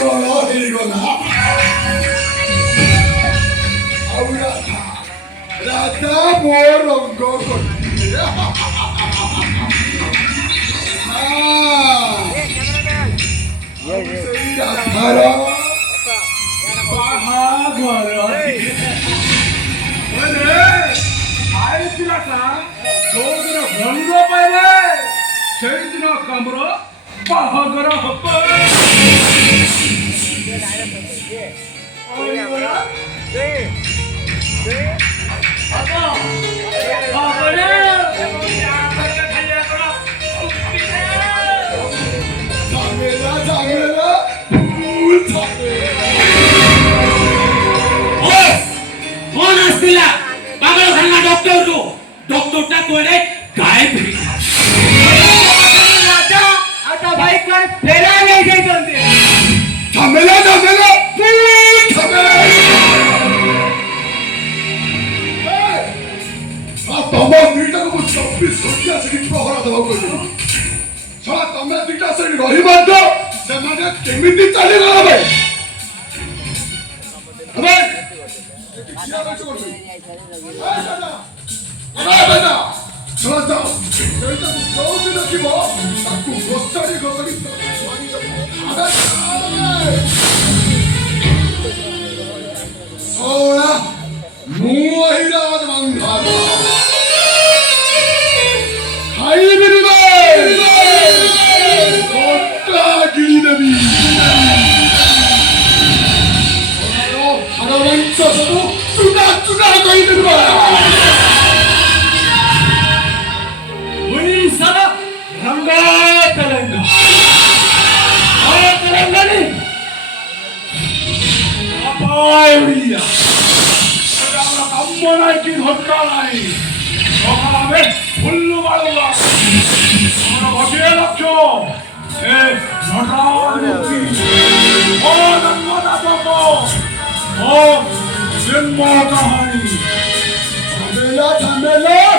걸어 일거나 아우라타 라타 모런 거거든 라타라 바하 걸어 그래 아이들아까 저들아 번거 빨래 저희들아 까물어 바하 걸어 헛벌 어이구야 아빠 아빠는 장례라 Honestly, bagalo kan na doktor tu. Doktor tak tu ada gaib. राजा आता भाई कर फेरा नहीं गई चलते 장례라 너만 밀다고 뭐 접비 소리야 저기 프로하라고 거든 저 너만 밀다 소리 러히만도 내가 개민들 잘리나 봐 아멘 기아가 저거 가자 저한테 일단 너도 느끼고 자꾸 멋자리 거기 있어 서라 무어이라 하자만 가자 하이비리바 걷다 기리더비 하나만 쳐서도 쭈나쭈나 있는 거야 Unsana ranga talanga. Talanga ni. Apa ini? Sekarang kamu naik hotel lagi. Kamu perlu malu lah. Kamu hotel apa? Naranuti. Oh, nama apa? Oh, semua kahani. 담멜라